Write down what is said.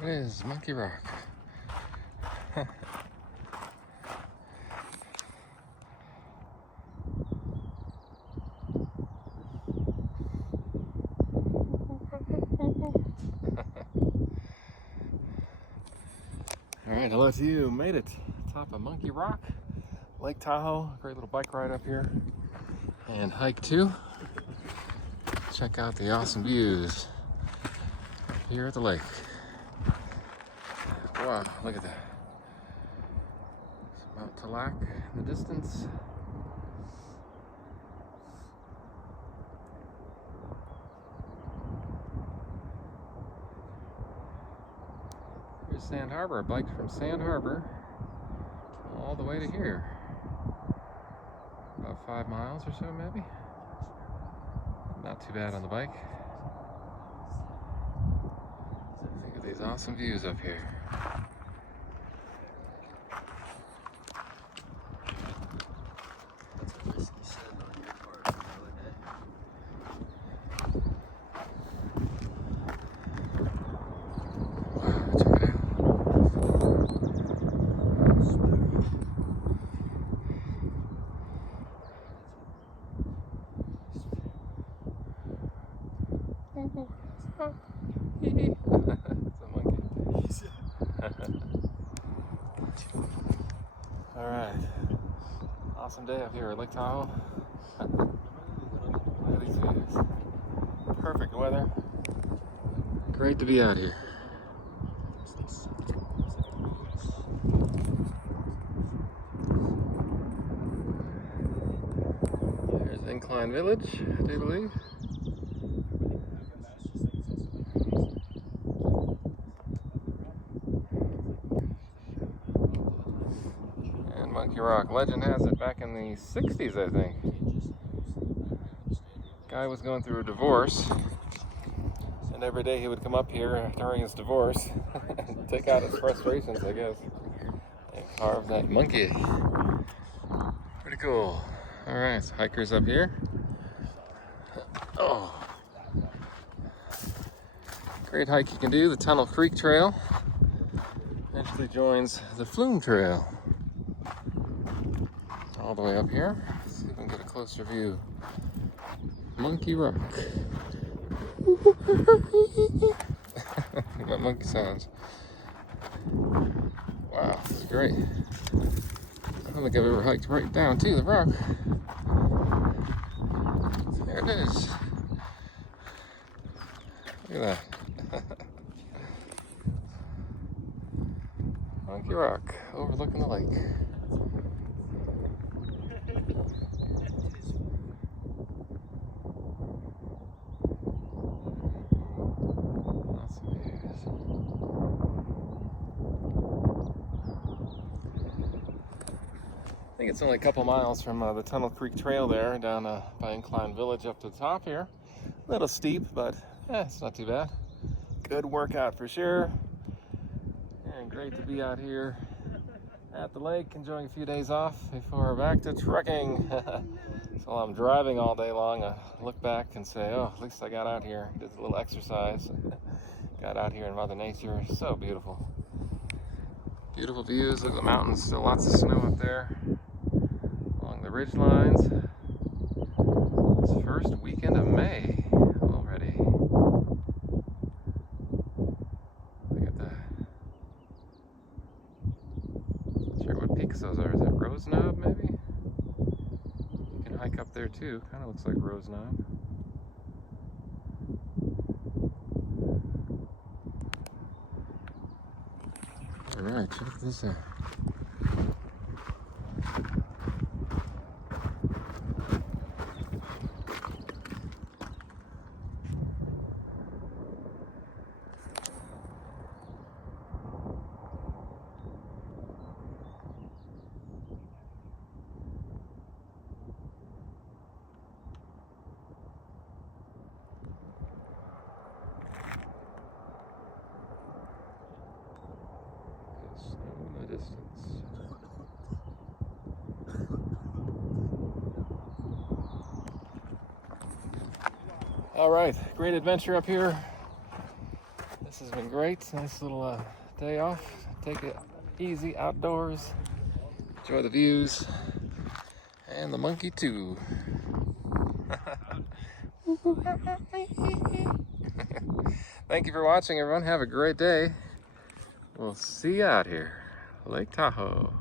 It is Monkey Rock. Alright, hello to you. Made it. Top of Monkey Rock, Lake Tahoe. Great little bike ride up here. And hike too. Check out the awesome views here at the lake. Wow, look at that. Mount Tahoe in the distance. Here's Sand Harbor. A bike from Sand Harbor all the way to here. About 5 miles or so, maybe. Not too bad on the bike. Look at these awesome views up here. It's a monkey. Alright. Awesome day up here at Lake Tahoe. Look at these views. Perfect weather. Great to be out here. There's Incline Village, I do believe. Monkey Rock. Legend has it back in the 60s, I think. Guy was going through a divorce, and every day he would come up here during his divorce and take out his frustrations, I guess, and carve that monkey. Pretty cool. Alright, so hikers up here. Oh, great hike you can do. The Tunnel Creek Trail eventually joins the Flume Trail. All the way up here. Let's see if we can get a closer view. Monkey Rock. Got monkey sounds. Wow, this is great. I don't think I've ever hiked right down to the rock. There it is. Look at that. Monkey Rock, overlooking the lake. I think it's only a couple miles from the Tunnel Creek Trail there, down by Incline Village up to the top here. A little steep, but it's not too bad. Good workout for sure. And great to be out here at the lake, enjoying a few days off before we're back to trekking. So while I'm driving all day long, I look back and say, oh, at least I got out here, did a little exercise. Got out here in Mother Nature. So beautiful. Beautiful views. Look at the mountains. Still lots of snow up there along the ridge lines. It's first weekend of May already. Look at that. Not sure what peaks those are. Is that Rose Knob maybe? You can hike up there too. Kind of looks like Rose Knob. Alright, check this out. Distance. All right, great adventure up here. This has been Doing great. Nice little day off. Take it easy outdoors. Enjoy the views. And the monkey too. Thank you for watching, everyone. Have a great day. We'll see you out here. Lake Tahoe.